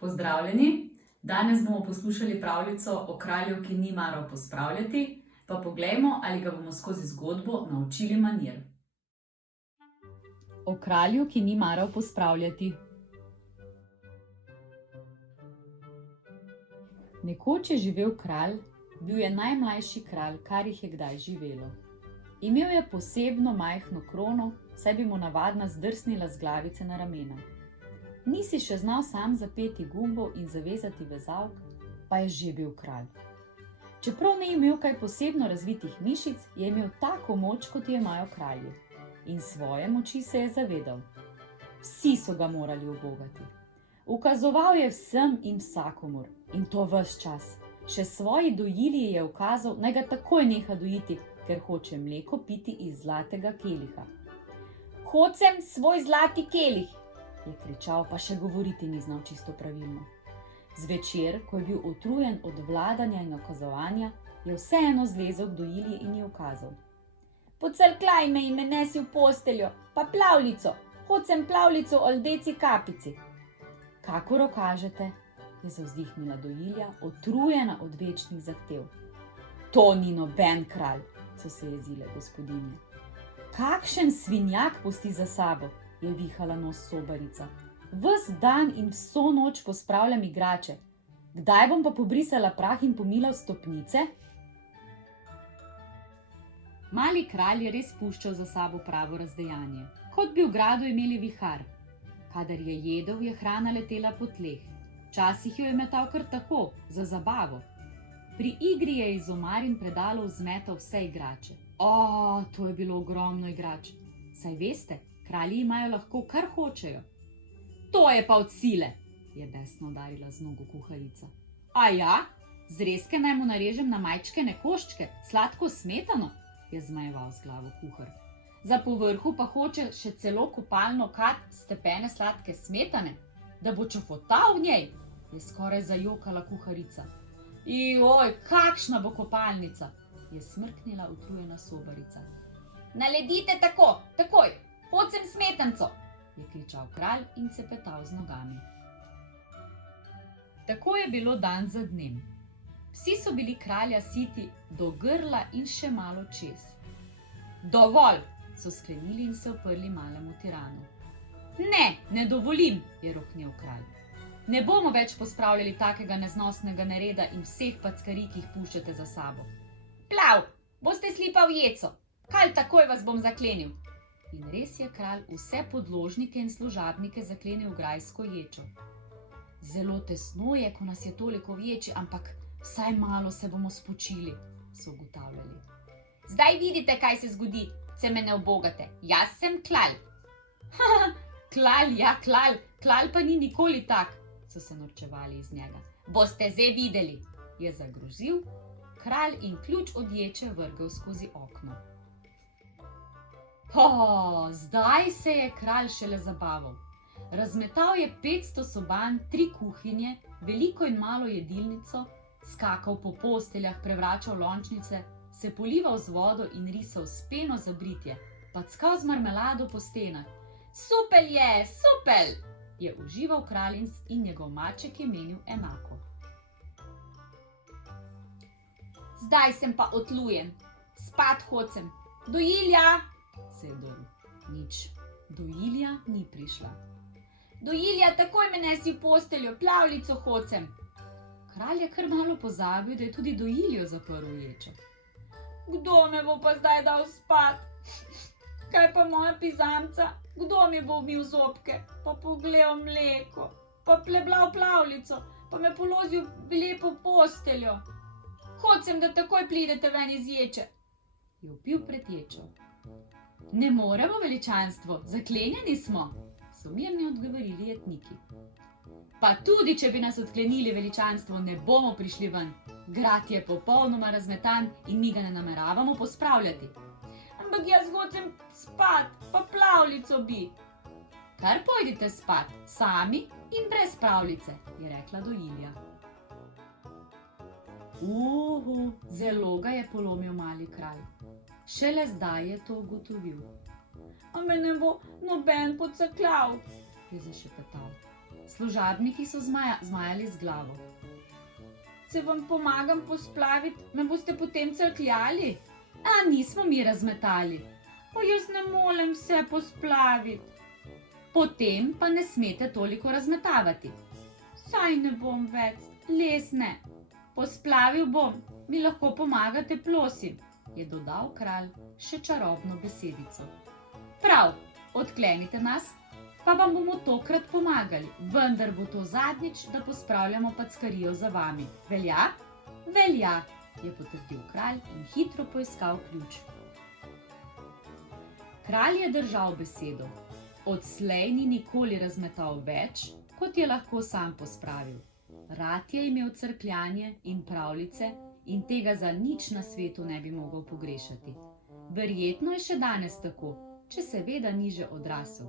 Pozdravljeni! Danes bomo poslušali pravljico o kralju, ki ni maral pospravljati, pa poglejmo, ali ga bomo skozi zgodbo naučili manir. O kralju, ki ni maral pospravljati. Nekoč je živel kralj, bil je najmlajši kralj, kar jih je kdaj živelo. Imel je posebno majhno krono, saj bi mu navadna zdrsnila z glavice na ramena. Nisi še znal sam zapeti gumbo in zavezati vezalk, pa je že bil kralj. Čeprav ni imel kaj posebno razvitih mišic, je imel tako moč, kot jo imajo kralji. In svoje moči se je zavedal. Vsi so ga morali ubogati. Ukazoval je vsem in vsakomur, in to ves čas. Še svoji dojilji je ukazal, naj ga takoj neha dojiti, ker hoče mleko piti iz zlatega keliha. Hocem svoj zlati kelih, je kričal, pa še govoriti ni znal čisto pravilno. Zvečer, ko je bil utrujen od vladanja in ukazovanja, je vseeno zlezel k dojilji in ji ukazal. Pocrkljaj me in me nesi v posteljo, pa plavljico, hocem plavljico o ldeci kapici. Kakor okažete, je zavzdihnila dojilja, utrujena od večnih zahtev. To ni noben kralj, so se jezile gospodinje. Kakšen svinjak pusti za sabo, je vihala nos sobarica. Ves dan in vso noč pospravljam igrače. Kdaj bom pa pobrisala prah in pomila stopnice? Mali kralj je res puščal za sabo pravo razdejanje. Kot bi v gradu imeli vihar. Kadar je jedel, je hrana letela po tleh. Včasih jo je metal kar tako, za zabavo. Pri igri je iz omar in predalov zmetal vse igrače. To je bilo ogromno igrač. Saj veste, kralji imajo lahko kar hočejo. To je pa od sile, je besno udarila z nogo kuharica. Ja? Zrezke naj mu narežem na majčkene koščke, sladko smetano, je zmajeval z glavo kuhar. Za povrhu pa hoče še celo kopalno kad stepene sladke smetane, da bo čofotal v njej, je skoraj zajokala kuharica. Joj, kakšna bo kopalnica, je smrknila utrujena sobarica. Naledite takoj, hocem smetanco, je kričal kralj in cepetal z nogami. Tako je bilo dan za dnem. Vsi so bili kralja siti do grla in še malo čez. Dovolj, so sklenili in se uprli malemu tiranu. Ne dovolim, je roknil kralj. Ne bomo več pospravljali takega neznosnega nereda in vseh packarij, ki jih puščate za sabo. Plav, boste slipa v jeco, kar takoj vas bom zaklenil. In res je kralj vse podložnike in služabnike zaklenil v grajsko ječo. Zelo tesno je, ko nas je toliko v ječi, ampak vsaj malo se bomo spočili, so ugotavljali. Zdaj vidite, kaj se zgodi, če me ne ubogate. Jaz sem kralj. Kralj, ja, kralj pa ni nikoli tak, so se norčevali iz njega. Boste zdaj videli, je zagrozil kralj in ključ od ječe vrgel skozi okno. Zdaj se je kralj šele zabaval. Razmetal je 500 soban, 3 kuhinje, veliko in malo jedilnico, skakal po posteljah, prevračal lončnice, se polival z vodo in risal s peno za britje, packal z marmelado po stenah. Supel je, supel, je užival kralj in njegov maček je menil enako. Zdaj sem pa otlujen, spat hocem, dojilja, se je drl. Nič, dojilja ni prišla. Dojilja, takoj me nesi v posteljo, plavljico hocem. Kralj je kar malo pozabil, da je tudi dojiljo zaprl v ječo. Kdo me bo pa zdaj dal spat? Kaj pa moja pizamca? Kdo mi bo umil zobke, pa pogledal mleko, pa pleblal plavljico, pa me polozil v lepo posteljo? Hocem, da takoj pridete ven iz ječe, je vpil pred ječo. Ne moremo, veličanstvo, zaklenjeni smo, so mirni odgovorili jetniki. Pa tudi, če bi nas odklenili, veličanstvo, ne bomo prišli ven. Grad je popolnoma razmetan in mi ga ne nameravamo pospravljati. Ampak jaz hocem spat, pa plavljico bi. Kar pojdite spat, sami in brez plavljice, je rekla dojilja. Zelo ga je polomil mali kralj. Šele zdaj je to ugotovil. A me ne bo noben pocrkljal, je zašepetal. Služabniki so zmajali z glavo. Se vam pomagam pospraviti, me boste potem crkljali? A nismo mi razmetali. Pa jaz ne morem vse posplaviti. Potem pa ne smete toliko razmetavati. Saj ne bom več, les ne. Posplavil bom, mi lahko pomagate, prosim, je dodal kralj še čarobno besedico. Prav, odklenite nas, pa vam bomo tokrat pomagali, vendar bo to zadnjič, da pospravljamo packarijo za vami. Velja? Velja, je potrdil kralj in hitro poiskal ključ. Kralj je držal besedo. Odslej ni nikoli razmetal več, kot je lahko sam pospravil. Rad je imel crkljanje in pravljice in tega za nič na svetu ne bi mogel pogrešati. Verjetno je še danes tako, če seveda ni že odrasel.